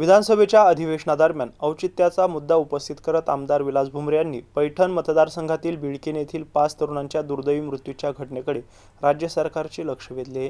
विधानसभेच्या अधिवेशनादरम्यान औचित्याचा मुद्दा उपस्थित करत आमदार विलास भुमरे यांनी पैठण मतदारसंघातील बिडकीन येथील 5 तरुणांच्या दुर्दैवी मृत्यूच्या घटनेकडे राज्य सरकारचे लक्ष वेधले.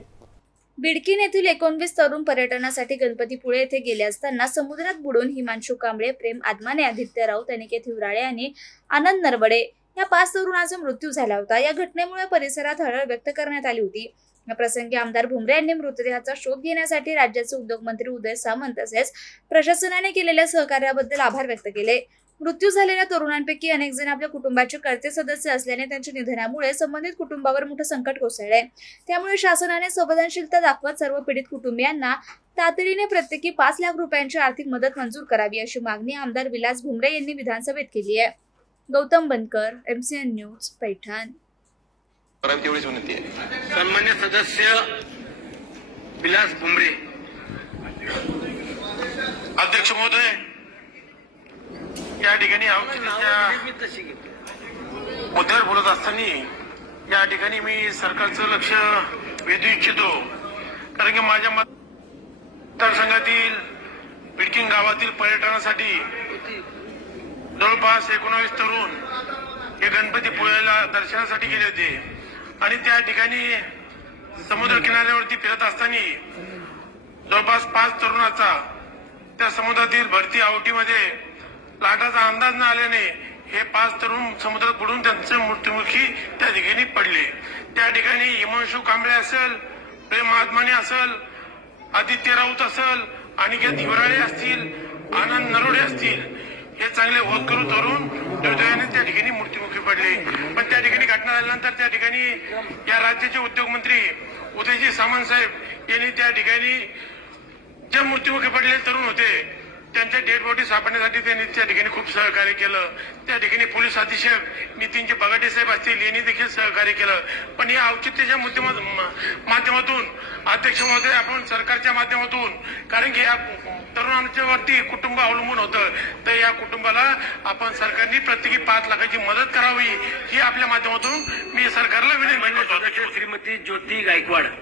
बिडकीन येथील 19 तरुण पर्यटनासाठी गणपतीपुळे येथे गेले असताना समुद्रात बुडून हिमांशू कांबळे, प्रेम आदमाने, आदित्य राऊत, अनिकेत हिवराळे आणि आनंद नरवडे या 5 तरुणांचा मृत्यू झाला होता. या घटनेमुळे परिसरात हळहळ व्यक्त करण्यात आली होती. या प्रसंगी आमदार भुमरे यांनी मृतदेहाचा शोध घेण्यासाठी राज्याचे उद्योगमंत्री उदय सामंत तसेच प्रशासनाने केलेल्या सहकार्याबद्दल आभार व्यक्त केले. मृत्यू झालेल्या तरुणांपैकी अनेक जण आपल्या कुटुंबाचे कर्ते सदस्य असल्याने त्यांच्या निधनामुळे संबंधित कुटुंबावर मोठे संकट कोसळले. त्यामुळे शासनाने संवेदनशीलता दाखवत सर्व पीडित कुटुंबियांना तातडीने प्रत्येकी 5 लाख रुपयांची आर्थिक मदत मंजूर करावी अशी मागणी आमदार विलास भुमरे यांनी विधानसभेत केली आहे. गौतम बनकर, MCN न्यूज, पैठण. तेवढीच विनंती आहे. सन्मान्य सदस्य विलास भुमरे. अध्यक्ष महोदय, या ठिकाणी मुद्द्यावर बोलत असताना या ठिकाणी मी सरकारचं लक्ष वेधू इच्छितो. कारण की माझ्या मतदारसंघातील बिडकीन गावातील पर्यटनासाठी जवळपास 19 तरुण हे गणपतीपुळ्याला दर्शनासाठी गेले होते आणि त्या ठिकाणी समुद्र किनाऱ्यावरती फिरत असताना जवळपास 5 तरुणाचा त्या समुद्रातील भरती आवटीमध्ये लाटाचा अंदाज न आल्याने हे 5 तरुण समुद्रात बुडून त्यांचे मृत्युमुखी त्या ठिकाणी पडले. त्या ठिकाणी हिमांशू कांबळे असेल, प्रेम आदमाने असेल, आदित्य राऊत असेल, अनिकेत हिवराळे असतील, आनंद नरोडे असतील, हे चांगले होतकरू तरुण दुर्दैवाने त्या ठिकाणी मृत्युमुखी पडले. पण त्या ठिकाणी घटना झाल्यानंतर त्या ठिकाणी या राज्याचे उद्योगमंत्री उदयजी सामंत साहेब यांनी त्या ठिकाणी जे मृत्युमुखी पडलेले तरुण होते त्यांच्या डेड बॉडी सापडण्यासाठी त्यांनी त्या ठिकाणी खूप सहकार्य केलं. त्या ठिकाणी पोलीस अधीक्षक नितीनजी बगाटे साहेब असतील यांनी देखील सहकार्य केलं. पण या औचित्याच्या माध्यमातून अध्यक्ष महोदय, आपण सरकारच्या माध्यमातून, कारण की या तरुणांच्या वरती कुटुंब अवलंबून होतं, तर या कुटुंबाला आपण सरकारने प्रत्येकी 5 लाखाची मदत करावी ही आपल्या माध्यमातून मी सरकारला विनंती करतो. श्रीमती ज्योती गायकवाड.